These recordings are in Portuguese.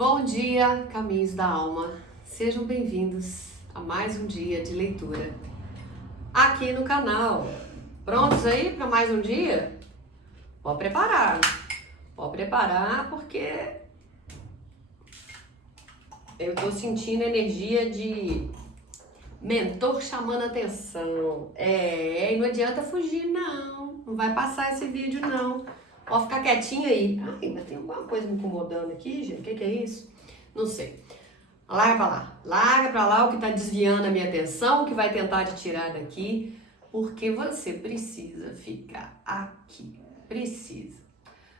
Bom dia, caminhos da alma. Sejam bem-vindos a mais um dia de leitura aqui no canal. Prontos aí para mais um dia? Pode preparar. Pode preparar porque eu tô sentindo energia de mentor chamando atenção. E não adianta fugir não. Não vai passar esse vídeo não. Pode ficar quietinho aí. Ai, ainda tem alguma coisa me incomodando aqui, gente. O que é isso? Não sei. Larga pra lá. Larga pra lá o que tá desviando a minha atenção, o que vai tentar te tirar daqui, porque você precisa ficar aqui. Precisa.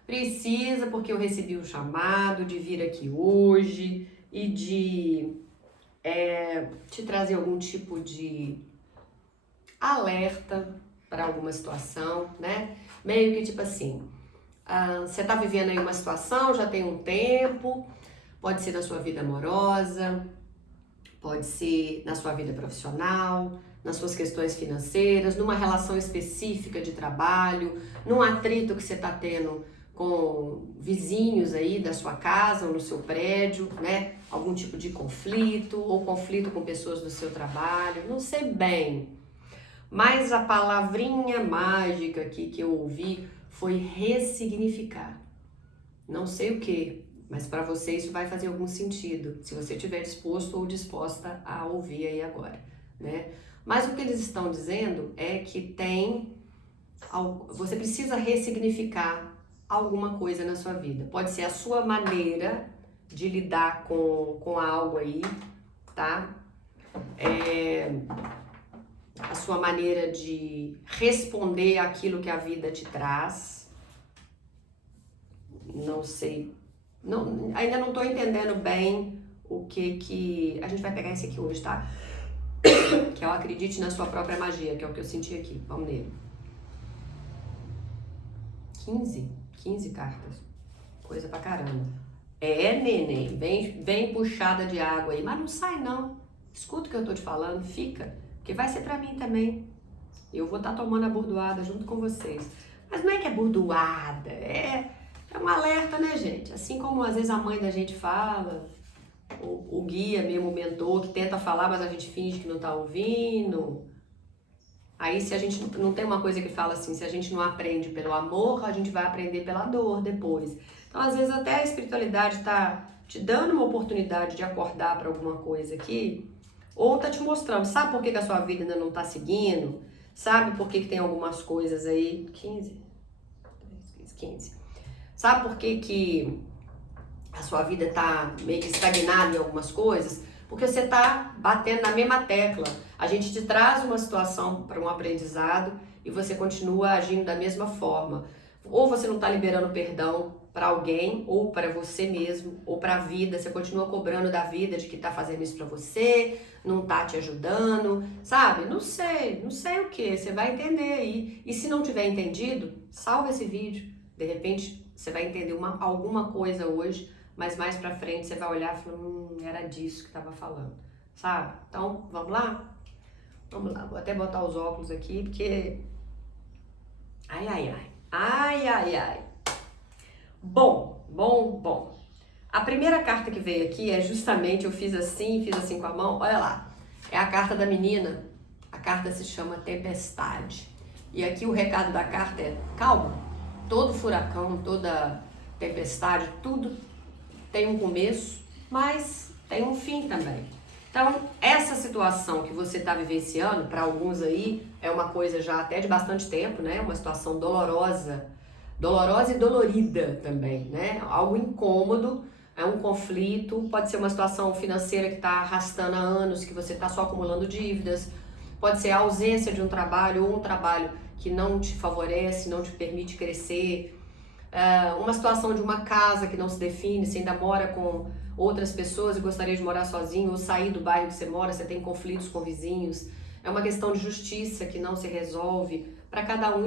Precisa porque eu recebi um chamado de vir aqui hoje e de te trazer algum tipo de alerta para alguma situação, né? Meio que tipo assim, você tá vivendo aí uma situação, já tem um tempo, pode ser na sua vida amorosa, pode ser na sua vida profissional, nas suas questões financeiras, numa relação específica de trabalho, num atrito que você tá tendo com vizinhos aí da sua casa ou no seu prédio, né? Algum tipo de conflito ou conflito com pessoas do seu trabalho, não sei bem. Mas a palavrinha mágica aqui que eu ouvi foi ressignificar. Não sei o que, mas para você isso vai fazer algum sentido, se você estiver disposto ou disposta a ouvir aí agora, né? Mas o que eles estão dizendo é que você precisa ressignificar alguma coisa na sua vida. Pode ser a sua maneira de lidar com algo aí, tá? A sua maneira de responder àquilo que a vida te traz. Não sei, ainda não tô entendendo bem o que... A gente vai pegar esse aqui hoje, tá? Que é o acredite na sua própria magia, que é o que eu senti aqui. Vamos nele. 15 cartas. Coisa pra caramba. Neném, vem puxada de água aí, mas não sai não. Escuta o que eu tô te falando, fica, porque vai ser pra mim também. Eu vou estar tomando a burdoada junto com vocês. Mas não é que é burdoada, é um alerta, né, gente? Assim como às vezes a mãe da gente fala, o guia mesmo, o mentor, que tenta falar, mas a gente finge que não tá ouvindo. Aí se a gente não tem uma coisa que fala assim, se a gente não aprende pelo amor, a gente vai aprender pela dor depois. Então, às vezes até a espiritualidade tá te dando uma oportunidade de acordar para alguma coisa aqui, ou tá te mostrando, sabe por que a sua vida ainda não tá seguindo? Sabe por que tem algumas coisas aí? 15. Sabe por que a sua vida tá meio que estagnada em algumas coisas? Porque você tá batendo na mesma tecla. A gente te traz uma situação para um aprendizado e você continua agindo da mesma forma. Ou você não tá liberando perdão para alguém, ou para você mesmo, ou para a vida. Você continua cobrando da vida de que tá fazendo isso para você, não tá te ajudando, sabe? Não sei o que. Você vai entender aí. E se não tiver entendido, salva esse vídeo. De repente você vai entender alguma coisa hoje, mas mais pra frente você vai olhar e falar, era disso que tava falando, sabe? Então, vamos lá? Vamos lá, vou até botar os óculos aqui, porque... Ai. Bom. A primeira carta que veio aqui é justamente, eu fiz assim com a mão, olha lá. É a carta da menina, a carta se chama Tempestade. E aqui o recado da carta é, calma, todo furacão, toda tempestade, tudo tem um começo, mas tem um fim também. Então, essa situação que você está vivenciando, para alguns aí, é uma coisa já até de bastante tempo, né? Uma situação dolorosa e dolorida também, né? Algo incômodo, é um conflito, pode ser uma situação financeira que está arrastando há anos, que você está só acumulando dívidas, pode ser a ausência de um trabalho ou um trabalho que não te favorece, não te permite crescer, uma situação de uma casa que não se define, você ainda mora com outras pessoas e gostaria de morar sozinho ou sair do bairro que você mora, você tem conflitos com vizinhos, é uma questão de justiça que não se resolve. Para cada um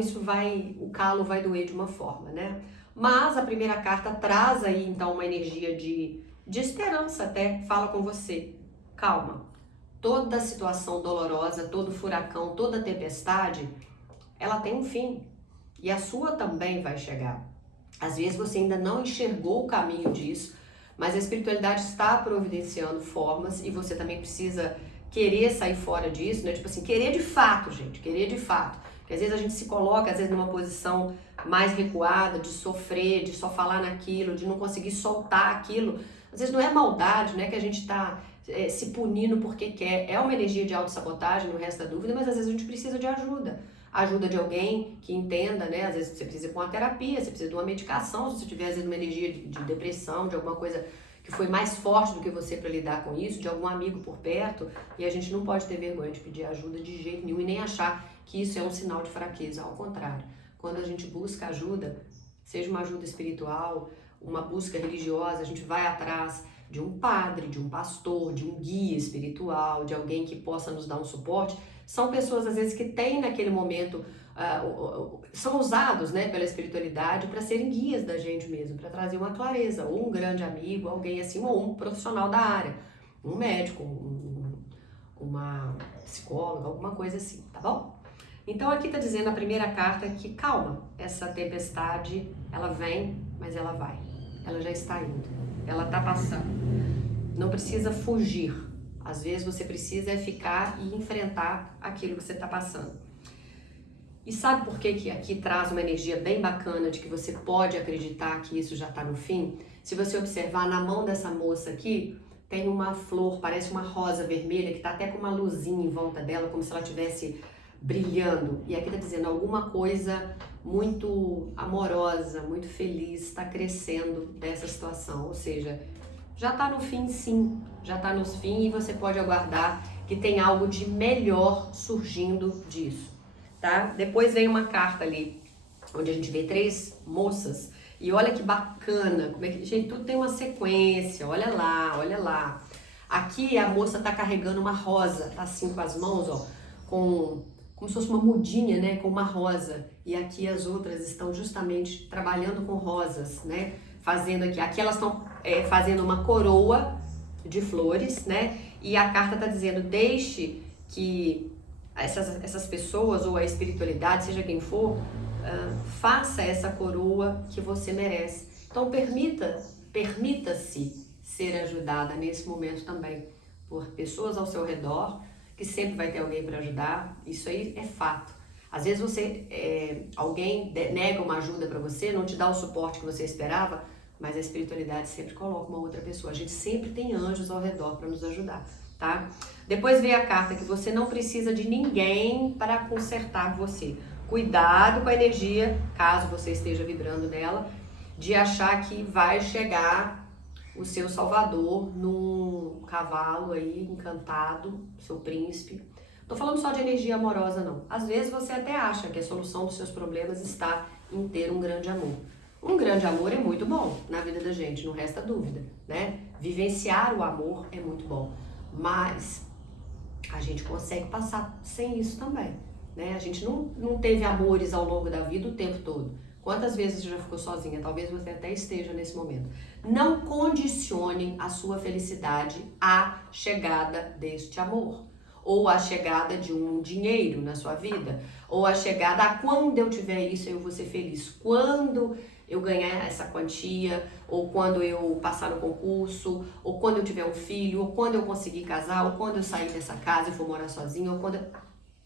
o calo vai doer de uma forma, né? Mas a primeira carta traz aí então uma energia de esperança até, fala com você, calma, toda situação dolorosa, todo furacão, toda tempestade, ela tem um fim e a sua também vai chegar. Às vezes você ainda não enxergou o caminho disso, Mas a espiritualidade está providenciando formas e você também precisa querer sair fora disso, né? Tipo assim, querer de fato, gente, querer de fato. Porque às vezes a gente se coloca, às vezes, numa posição mais recuada, de sofrer, de só falar naquilo, de não conseguir soltar aquilo. Às vezes não é maldade, não é que a gente está se punindo porque quer. É uma energia de autossabotagem, não resta dúvida, mas às vezes a gente precisa de ajuda. Ajuda de alguém que entenda, né? Às vezes você precisa ir para uma terapia, você precisa de uma medicação, se você tiver, às vezes, uma energia de depressão, de alguma coisa que foi mais forte do que você para lidar com isso, de algum amigo por perto, e a gente não pode ter vergonha de pedir ajuda de jeito nenhum e nem achar que isso é um sinal de fraqueza, ao contrário. Quando a gente busca ajuda, seja uma ajuda espiritual, uma busca religiosa, a gente vai atrás de um padre, de um pastor, de um guia espiritual, de alguém que possa nos dar um suporte. São pessoas, às vezes, que têm naquele momento, são usados, né, pela espiritualidade para serem guias da gente mesmo, para trazer uma clareza, ou um grande amigo, alguém assim, ou um profissional da área, um médico, uma psicóloga, alguma coisa assim, tá bom? Então aqui tá dizendo a primeira carta que calma, essa tempestade, ela vem, mas ela vai, ela já está indo, ela tá passando, não precisa fugir, às vezes você precisa ficar e enfrentar aquilo que você tá passando. E sabe por que aqui traz uma energia bem bacana de que você pode acreditar que isso já tá no fim? Se você observar na mão dessa moça aqui, tem uma flor, parece uma rosa vermelha, que tá até com uma luzinha em volta dela, como se ela estivesse brilhando. E aqui tá dizendo alguma coisa muito amorosa, muito feliz, está crescendo dessa situação. Ou seja, já tá no fim sim, já tá no fim e você pode aguardar que tem algo de melhor surgindo disso, tá? Depois vem uma carta ali, onde a gente vê 3 moças. E olha que bacana, como é que, gente, tudo tem uma sequência, olha lá, olha lá. Aqui a moça tá carregando uma rosa, tá assim com as mãos, ó, como se fosse uma mudinha, né, com uma rosa. E aqui as outras estão justamente trabalhando com rosas, né, fazendo aqui elas estão fazendo uma coroa de flores, né, e a carta tá dizendo, deixe que essas pessoas ou a espiritualidade, seja quem for, faça essa coroa que você merece. Então permita-se ser ajudada nesse momento também por pessoas ao seu redor, que sempre vai ter alguém para ajudar, isso aí é fato. Às vezes alguém nega uma ajuda para você, não te dá o suporte que você esperava, mas a espiritualidade sempre coloca uma outra pessoa. A gente sempre tem anjos ao redor para nos ajudar, tá? Depois vem a carta que você não precisa de ninguém para consertar você. Cuidado com a energia, caso você esteja vibrando nela, de achar que vai chegar o seu salvador num cavalo aí encantado, seu príncipe. Tô falando só de energia amorosa não. Às vezes você até acha que a solução dos seus problemas está em ter um grande amor. Um grande amor é muito bom na vida da gente, não resta dúvida, né? Vivenciar o amor é muito bom, mas a gente consegue passar sem isso também, né? A gente não teve amores ao longo da vida o tempo todo. Quantas vezes você já ficou sozinha? Talvez você até esteja nesse momento. Não condicione a sua felicidade à chegada deste amor, ou à chegada de um dinheiro na sua vida, ou à chegada a quando eu tiver isso eu vou ser feliz, quando eu ganhar essa quantia, ou quando eu passar no concurso, ou quando eu tiver um filho, ou quando eu conseguir casar, ou quando eu sair dessa casa e for morar sozinha, ou quando...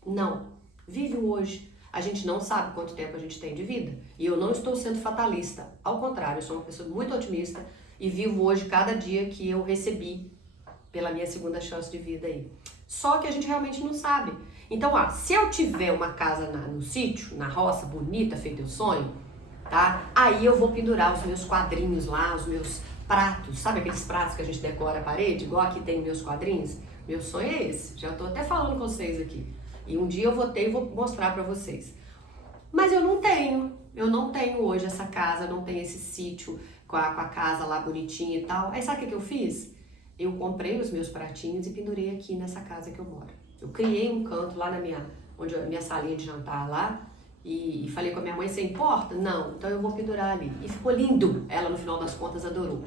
Não. Vive o hoje. A gente não sabe quanto tempo a gente tem de vida. E eu não estou sendo fatalista. Ao contrário, eu sou uma pessoa muito otimista e vivo hoje cada dia que eu recebi pela minha segunda chance de vida aí. Só que a gente realmente não sabe. Então, se eu tiver uma casa no sítio, na roça, bonita, feita eu sonho, tá? Aí eu vou pendurar os meus quadrinhos lá, os meus pratos. Sabe aqueles pratos que a gente decora a parede? Igual aqui tem meus quadrinhos? Meu sonho é esse. Já tô até falando com vocês aqui. E um dia eu vou ter e vou mostrar pra vocês. Mas eu não tenho hoje essa casa, não tenho esse sítio com a casa lá bonitinha e tal. Aí sabe o que eu fiz? Eu comprei os meus pratinhos e pendurei aqui nessa casa que eu moro. Eu criei um canto lá na minha salinha de jantar lá e falei com a minha mãe, você importa? Não, então eu vou pendurar ali. E ficou lindo. Ela no final das contas adorou.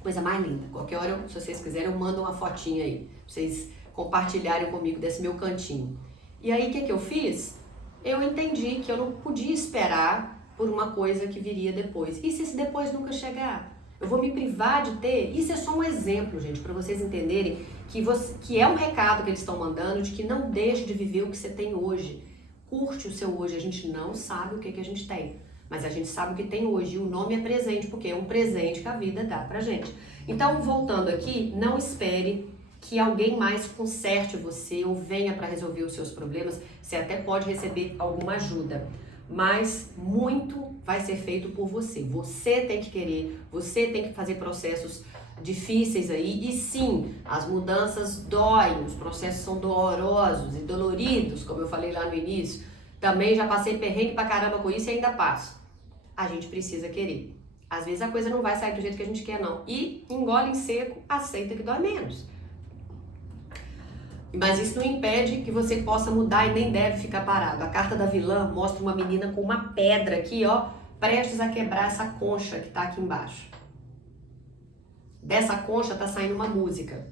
Coisa mais linda. Qualquer hora, se vocês quiserem, eu mando uma fotinha aí. Pra vocês compartilharem comigo desse meu cantinho. E aí o que eu fiz? Eu entendi que eu não podia esperar por uma coisa que viria depois. E se esse depois nunca chegar? Eu vou me privar de ter? Isso é só um exemplo, gente, para vocês entenderem que é um recado que eles estão mandando de que não deixe de viver o que você tem hoje. Curte o seu hoje. A gente não sabe o que a gente tem, mas a gente sabe o que tem hoje. E o nome é presente, porque é um presente que a vida dá pra gente. Então, voltando aqui, não espere que alguém mais conserte você ou venha para resolver os seus problemas. Você até pode receber alguma ajuda, mas muito vai ser feito por você. Você tem que querer, você tem que fazer processos difíceis aí. E sim, as mudanças doem, os processos são dolorosos e doloridos, como eu falei lá no início. Também já passei perrengue pra caramba com isso e ainda passo. A gente precisa querer. Às vezes a coisa não vai sair do jeito que a gente quer, não. E engole em seco, aceita que dói menos. Mas isso não impede que você possa mudar e nem deve ficar parado. A carta da vilã mostra uma menina com uma pedra aqui, ó, prestes a quebrar essa concha que tá aqui embaixo. Dessa concha tá saindo uma música.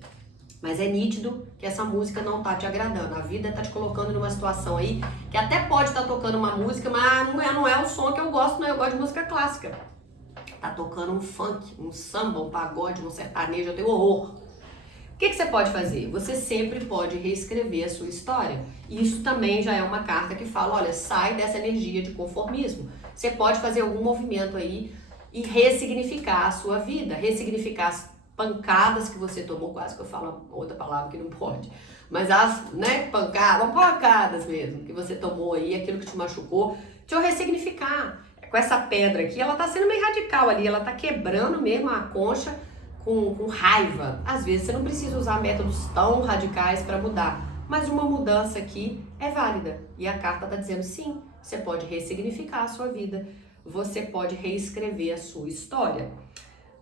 Mas é nítido que essa música não tá te agradando. A vida tá te colocando numa situação aí que até pode estar tocando uma música, mas não é o som que eu gosto, não. Eu gosto de música clássica. Tá tocando um funk, um samba, um pagode, um sertanejo, eu tenho horror. O que você pode fazer? Você sempre pode reescrever a sua história. E isso também já é uma carta que fala, olha, sai dessa energia de conformismo. Você pode fazer algum movimento aí e ressignificar a sua vida, ressignificar as pancadas que você tomou, quase que eu falo outra palavra que não pode, mas as, né, pancadas mesmo, que você tomou aí, aquilo que te machucou, deixa eu ressignificar. Com essa pedra aqui, ela tá sendo meio radical ali, ela tá quebrando mesmo a concha, com raiva. Às vezes você não precisa usar métodos tão radicais para mudar, mas uma mudança aqui é válida. E a carta está dizendo sim, você pode ressignificar a sua vida, você pode reescrever a sua história.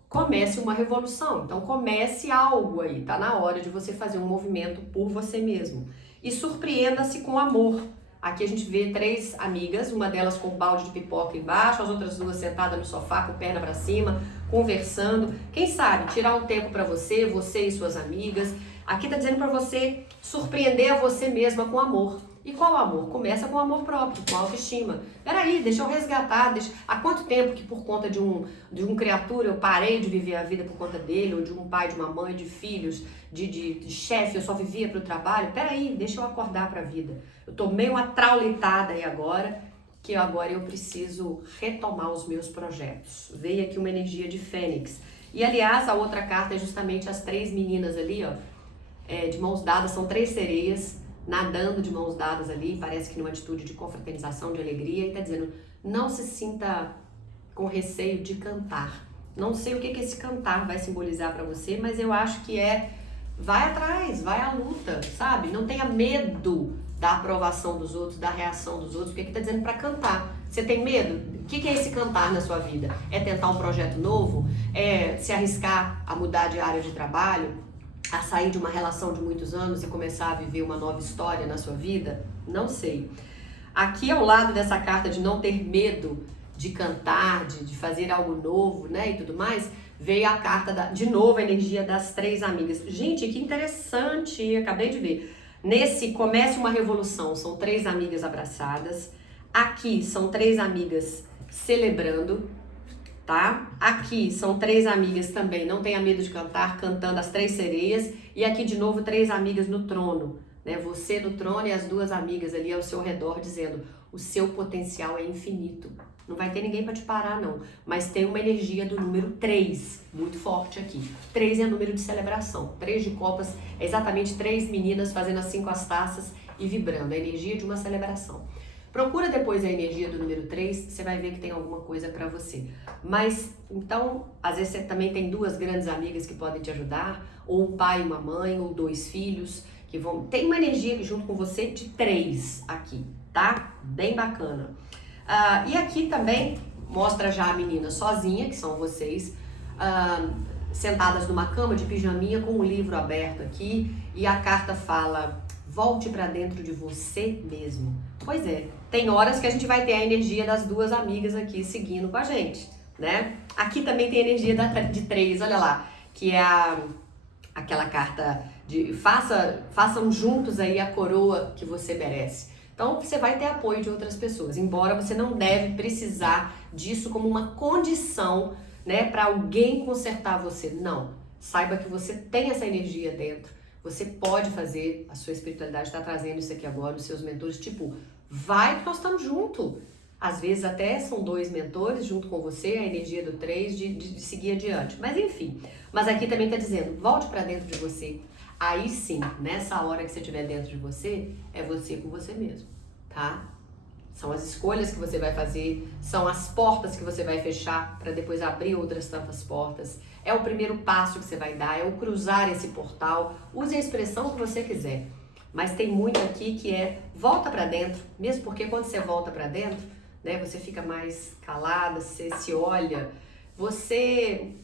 Comece uma revolução, então comece algo aí, tá na hora de você fazer um movimento por você mesmo. E surpreenda-se com amor. Aqui a gente vê 3 amigas, uma delas com um balde de pipoca embaixo, as outras 2 sentadas no sofá com perna para cima, conversando. Quem sabe tirar um tempo para você e suas amigas. Aqui tá dizendo para você surpreender a você mesma com amor. E qual amor? Começa com amor próprio, com autoestima. Peraí, deixa eu resgatar. Há quanto tempo que por conta de um criatura eu parei de viver a vida por conta dele, ou de um pai, de uma mãe, de filhos, de chefe, eu só vivia para o trabalho? Peraí, deixa eu acordar para a vida. Eu tô meio atraulitada aí agora, que agora eu preciso retomar os meus projetos. Veio aqui uma energia de fênix. E aliás, a outra carta é justamente as 3 meninas ali, ó, de mãos dadas, são 3 sereias, nadando de mãos dadas ali, parece que numa atitude de confraternização, de alegria, e tá dizendo, não se sinta com receio de cantar. Não sei o que esse cantar vai simbolizar para você, mas eu acho que vai atrás, vai à luta, sabe? Não tenha medo da aprovação dos outros, da reação dos outros, porque aqui tá dizendo para cantar. Você tem medo? O que é esse cantar na sua vida? É tentar um projeto novo? É se arriscar a mudar de área de trabalho? A sair de uma relação de muitos anos e começar a viver uma nova história na sua vida? Não sei. Aqui ao lado dessa carta de não ter medo de cantar, de fazer algo novo, né, e tudo mais, veio a carta, de novo, a energia das 3 amigas. Gente, que interessante, acabei de ver. Nesse comece uma revolução, são 3 amigas abraçadas. Aqui são 3 amigas celebrando, tá? Aqui são 3 amigas também, não tenha medo de cantar, cantando as 3 sereias. E aqui de novo 3 amigas no trono, né? Você no trono e as 2 amigas ali ao seu redor dizendo, o seu potencial é infinito. Não vai ter ninguém para te parar, não. Mas tem uma energia do número 3, muito forte aqui. 3 é número de celebração. 3 de copas é exatamente 3 meninas fazendo assim com as taças e vibrando. A energia de uma celebração. Procura depois a energia do número 3, você vai ver que tem alguma coisa para você. Mas, então, às vezes você também tem 2 grandes amigas que podem te ajudar, ou um pai e uma mãe, ou 2 filhos, que vão... Tem uma energia junto com você de 3 aqui, tá? Bem bacana. E aqui também mostra já a menina sozinha, que são vocês, sentadas numa cama de pijaminha com um livro aberto aqui, e a carta fala, volte para dentro de você mesmo. Pois é, tem horas que a gente vai ter a energia das 2 amigas aqui seguindo com a gente, né? Aqui também tem a energia de 3, olha lá, que é aquela carta de façam juntos aí a coroa que você merece. Então, você vai ter apoio de outras pessoas, embora você não deve precisar disso como uma condição né, para alguém consertar você. Não. Saiba que você tem essa energia dentro. Você pode fazer, a sua espiritualidade está trazendo isso aqui agora, os seus mentores, tipo, vai que nós estamos juntos. Às vezes até são 2 mentores junto com você, a energia do 3 de seguir adiante. Mas enfim, mas aqui também está dizendo, volte para dentro de você. Aí sim, nessa hora que você estiver dentro de você, é você com você mesmo, tá? São as escolhas que você vai fazer, são as portas que você vai fechar para depois abrir outras tantas portas. É o primeiro passo que você vai dar, é o cruzar esse portal. Use a expressão que você quiser. Mas tem muito aqui que é volta para dentro, mesmo porque quando você volta para dentro, né, você fica mais calada, você se olha, você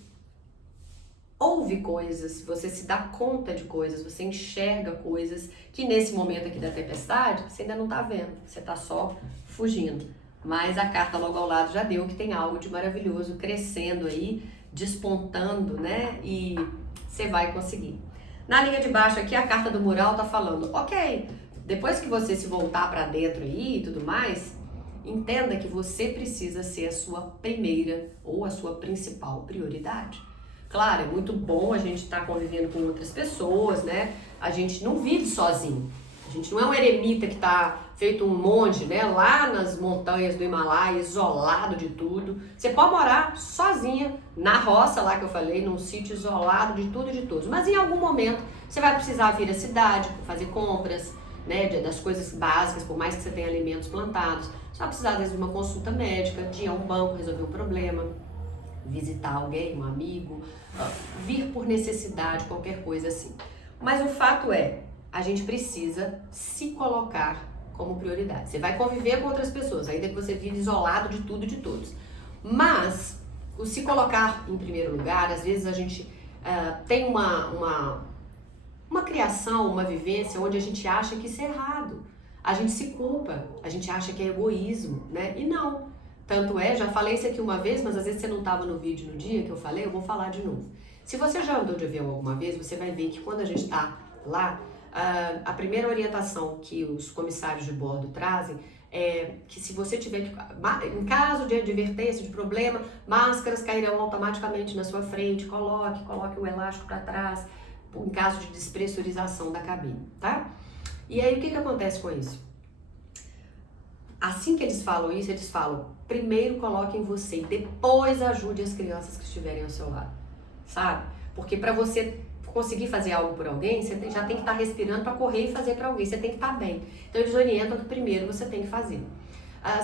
ouve coisas, você se dá conta de coisas, você enxerga coisas que nesse momento aqui da tempestade você ainda não tá vendo, você tá só fugindo. Mas a carta logo ao lado já deu que tem algo de maravilhoso crescendo aí, despontando, né? E você vai conseguir. Na linha de baixo aqui a carta do mural tá falando, ok, depois que você se voltar para dentro aí e tudo mais, entenda que você precisa ser a sua primeira ou a sua principal prioridade. Claro, é muito bom a gente estar convivendo com outras pessoas, né? A gente não vive sozinho. A gente não é um eremita que está feito um monge, né? Lá nas montanhas do Himalaia, isolado de tudo. Você pode morar sozinha, na roça lá que eu falei, num sítio isolado de tudo e de todos. Mas em algum momento você vai precisar vir à cidade, fazer compras, né? Das coisas básicas, por mais que você tenha alimentos plantados. Você vai precisar, às vezes, de uma consulta médica, de ir a um banco resolver um problema, visitar alguém, um amigo, vir por necessidade, qualquer coisa assim. Mas o fato é, a gente precisa se colocar como prioridade. Você vai conviver com outras pessoas, ainda que você vive isolado de tudo e de todos. Mas o se colocar em primeiro lugar, às vezes a gente tem uma criação, uma vivência onde a gente acha que isso é errado. A gente se culpa, a gente acha que é egoísmo, né? E não. Tanto é, já falei isso aqui uma vez, mas às vezes você não estava no vídeo no dia que eu falei, eu vou falar de novo. Se você já andou de avião alguma vez, você vai ver que quando a gente está lá, a primeira orientação que os comissários de bordo trazem é que se você tiver que, em caso de advertência, de problema, máscaras cairão automaticamente na sua frente, coloque o elástico para trás, em caso de despressurização da cabine, tá? E aí o que acontece com isso? Assim que eles falam isso, eles falam, primeiro coloque em você e depois ajude as crianças que estiverem ao seu lado, sabe? Porque para você conseguir fazer algo por alguém, você já tem que estar respirando para correr e fazer para alguém, você tem que estar bem. Então eles orientam que primeiro você tem que fazer.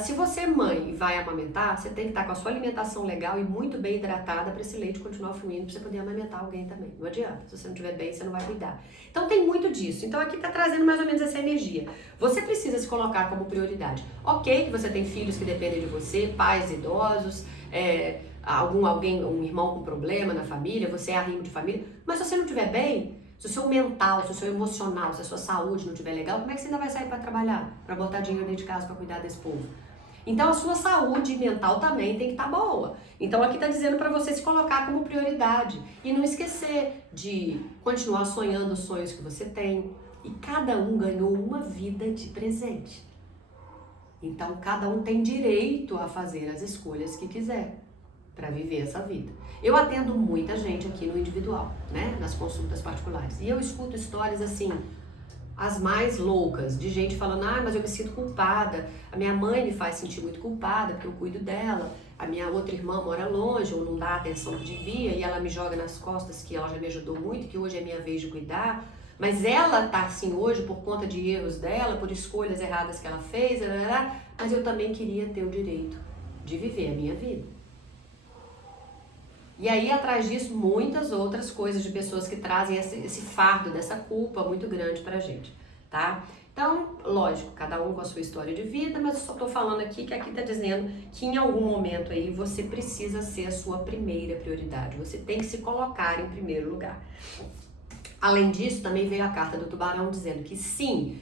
Se você é mãe e vai amamentar, você tem que estar com a sua alimentação legal e muito bem hidratada para esse leite continuar fluindo, para você poder amamentar alguém também. Não adianta, se você não estiver bem, você não vai cuidar. Então tem muito disso. Então aqui está trazendo mais ou menos essa energia. Você precisa se colocar como prioridade. Ok que você tem filhos que dependem de você, pais idosos, um irmão com problema na família, você é arrimo de família, mas se você não estiver bem, se o seu mental, se o seu emocional, se a sua saúde não estiver legal, como é que você ainda vai sair para trabalhar? Para botar dinheiro dentro de casa para cuidar desse povo? Então a sua saúde mental também tem que estar boa. Então aqui está dizendo para você se colocar como prioridade e não esquecer de continuar sonhando os sonhos que você tem. E cada um ganhou uma vida de presente. Então cada um tem direito a fazer as escolhas que quiser para viver essa vida. Eu atendo muita gente aqui no individual, né, nas consultas particulares, e eu escuto histórias assim, as mais loucas, de gente falando, mas eu me sinto culpada, a minha mãe me faz sentir muito culpada porque eu cuido dela, a minha outra irmã mora longe ou não dá a atenção que devia e ela me joga nas costas que ela já me ajudou muito, que hoje é minha vez de cuidar, mas ela tá assim hoje por conta de erros dela, por escolhas erradas que ela fez, mas eu também queria ter o direito de viver a minha vida. E aí, atrás disso, muitas outras coisas de pessoas que trazem esse fardo dessa culpa muito grande pra gente, tá? Então, lógico, cada um com a sua história de vida, mas eu só tô falando aqui que aqui tá dizendo que em algum momento aí você precisa ser a sua primeira prioridade, você tem que se colocar em primeiro lugar. Além disso, também veio a carta do tubarão dizendo que sim,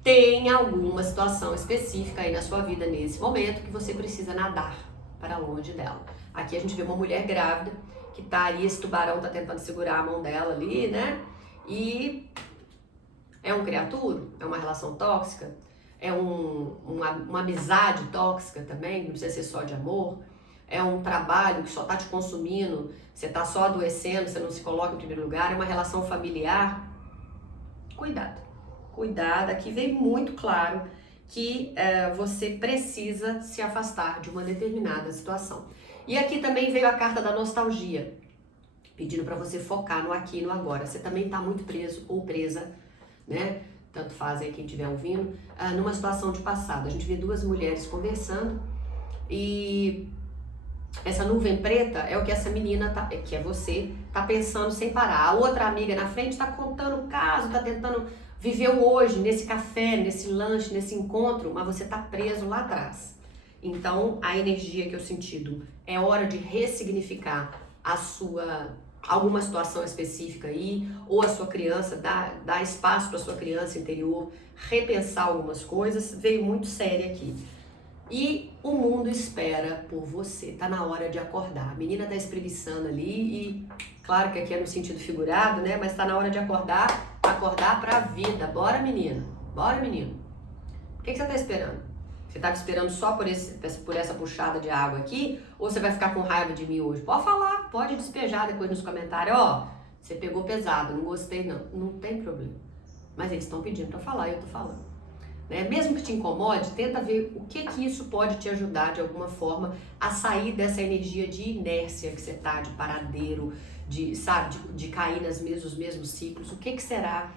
tem alguma situação específica aí na sua vida nesse momento que você precisa nadar para longe dela. Aqui a gente vê uma mulher grávida que tá aí, esse tubarão tá tentando segurar a mão dela ali, né? E é um criaturo, é uma relação tóxica, é uma amizade tóxica também, não precisa ser só de amor. é um trabalho que só está te consumindo, você está só adoecendo, você não se coloca em primeiro lugar, é uma relação familiar, cuidado. Cuidado, aqui vem muito claro que você precisa se afastar de uma determinada situação. E aqui também veio a carta da nostalgia, pedindo para você focar no aqui e no agora. Você também está muito preso ou presa, né? Tanto faz aí quem estiver ouvindo, numa situação de passado. A gente vê duas mulheres conversando e essa nuvem preta é o que essa menina, que é você, tá pensando sem parar. A outra amiga na frente tá contando o caso, tá tentando viver o hoje, nesse café, nesse lanche, nesse encontro, mas você tá preso lá atrás. Então, a energia que eu senti é hora de ressignificar alguma situação específica aí, ou a sua criança, dar espaço para sua criança interior, repensar algumas coisas, veio muito séria aqui. E o mundo espera por você, tá na hora de acordar. A menina tá espreguiçando ali e, claro que aqui é no sentido figurado, né? Mas tá na hora de acordar pra vida. Bora, menina. Bora, menino. O que você tá esperando? Você tava esperando só por essa puxada de água aqui? Ou você vai ficar com raiva de mim hoje? Pode falar, pode despejar depois nos comentários. Ó, você pegou pesado, não gostei não. Não tem problema. Mas eles estão pedindo pra falar e eu tô falando. Mesmo que te incomode, tenta ver o que isso pode te ajudar de alguma forma a sair dessa energia de inércia que você tá, de paradeiro, de cair nos mesmos ciclos. O que será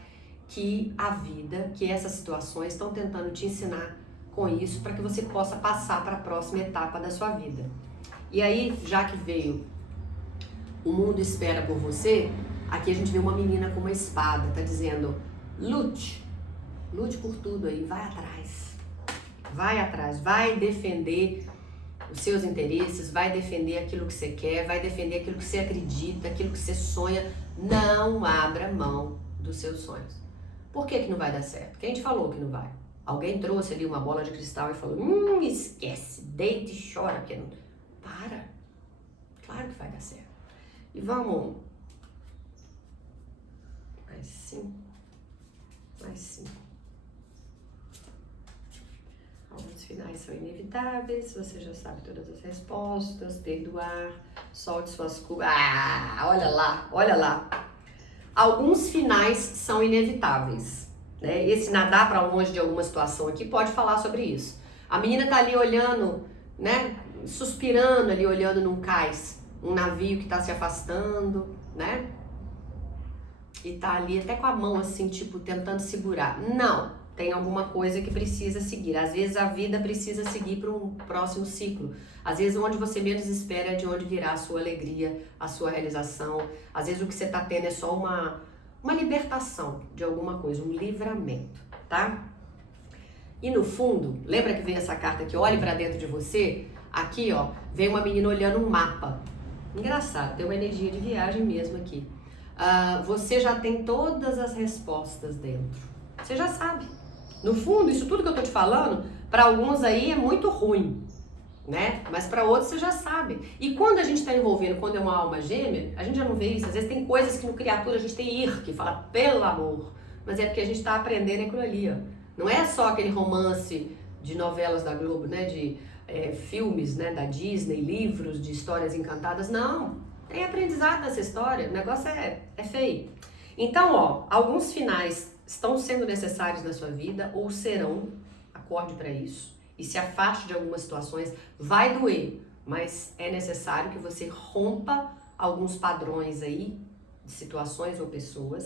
que a vida, que essas situações estão tentando te ensinar com isso para que você possa passar para a próxima etapa da sua vida. E aí, já que veio o mundo espera por você, aqui a gente vê uma menina com uma espada, tá dizendo, lute por tudo aí, vai atrás, vai defender os seus interesses, vai defender aquilo que você quer, vai defender aquilo que você acredita, aquilo que você sonha. Não abra mão dos seus sonhos. Por que não vai dar certo? Quem te falou que não vai? Alguém trouxe ali uma bola de cristal e falou, esquece, deita e chora, porque não... Para, claro que vai dar certo. E vamos, mais sim. Alguns finais são inevitáveis, você já sabe todas as respostas, perdoar, solte suas culpas. Olha lá. Alguns finais são inevitáveis, né? Esse nadar para longe de alguma situação aqui pode falar sobre isso. A menina tá ali olhando, né? Suspirando ali, olhando num cais, um navio que tá se afastando, né? E tá ali até com a mão assim, tipo, tentando segurar. Não! Tem alguma coisa que precisa seguir. Às vezes a vida precisa seguir para um próximo ciclo. Às vezes onde você menos espera é de onde virá a sua alegria, a sua realização. Às vezes o que você está tendo é só uma libertação de alguma coisa, um livramento, tá? E no fundo, lembra que veio essa carta que olhe para dentro de você? Aqui, ó, vem uma menina olhando um mapa. Engraçado, tem uma energia de viagem mesmo aqui. Você já tem todas as respostas dentro. Você já sabe. No fundo, isso tudo que eu tô te falando, para alguns aí é muito ruim, né? Mas para outros você já sabe. E quando a gente está envolvendo, quando é uma alma gêmea, a gente já não vê isso. Às vezes tem coisas que no criatura a gente tem que fala, pelo amor. Mas é porque a gente está aprendendo aquilo ali, ó. Não é só aquele romance de novelas da Globo, né? De filmes, né? Da Disney, livros de histórias encantadas. Não. Tem aprendizado nessa história. O negócio é feio. Então, ó, alguns finais estão sendo necessários na sua vida ou serão, acorde para isso e se afaste de algumas situações, vai doer, mas é necessário que você rompa alguns padrões aí de situações ou pessoas.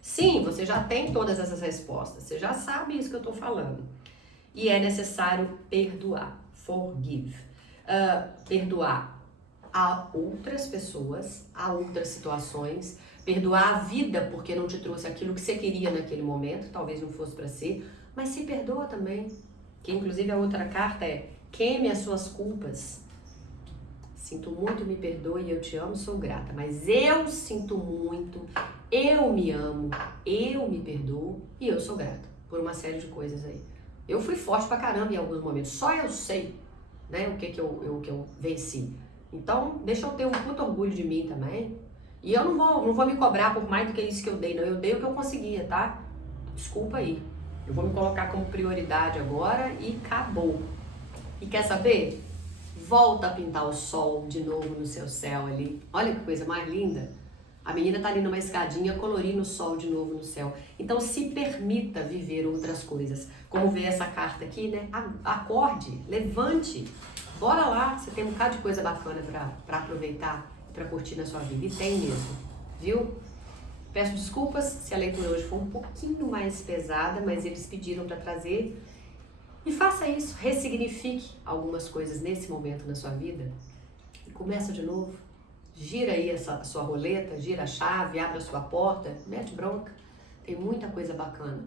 Sim, você já tem todas essas respostas, você já sabe isso que eu tô falando e é necessário perdoar, forgive, perdoar a outras pessoas, a outras situações, perdoar a vida porque não te trouxe aquilo que você queria naquele momento, talvez não fosse para ser, mas se perdoa também. Que inclusive a outra carta é queime as suas culpas. Sinto muito, me perdoe, eu te amo, sou grata, mas eu sinto muito, eu me amo, eu me perdoo e eu sou grata por uma série de coisas aí. Eu fui forte pra caramba em alguns momentos, só eu sei, né, o que eu venci. Então, deixa eu ter um puto orgulho de mim também. E eu não vou me cobrar por mais do que isso que eu dei, não. Eu dei o que eu conseguia, tá? Desculpa aí. Eu vou me colocar como prioridade agora e acabou. E quer saber? Volta a pintar o sol de novo no seu céu ali. Olha que coisa mais linda. A menina tá ali numa escadinha colorindo o sol de novo no céu. Então se permita viver outras coisas. Como vê essa carta aqui, né? Acorde, levante. Bora lá, você tem um bocado de coisa bacana para aproveitar, para curtir na sua vida. E tem mesmo, viu? Peço desculpas se a leitura hoje foi um pouquinho mais pesada, mas eles pediram para trazer. E faça isso, ressignifique algumas coisas nesse momento na sua vida e começa de novo. Gira aí a sua roleta, gira a chave, abre a sua porta, mete bronca. Tem muita coisa bacana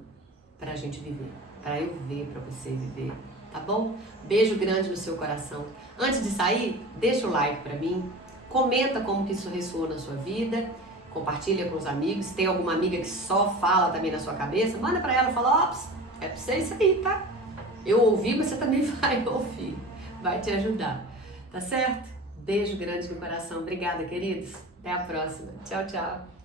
pra gente viver, pra eu ver, pra você viver, tá bom? Beijo grande no seu coração. Antes de sair, deixa o like pra mim, comenta como que isso ressoou na sua vida, compartilha com os amigos. Se tem alguma amiga que só fala também na sua cabeça, manda pra ela e fala, ops, é pra você isso aí, tá? Eu ouvi, mas você também vai ouvir. Vai te ajudar. Tá certo? Beijo grande no coração. Obrigada, queridos. Até a próxima. Tchau, tchau.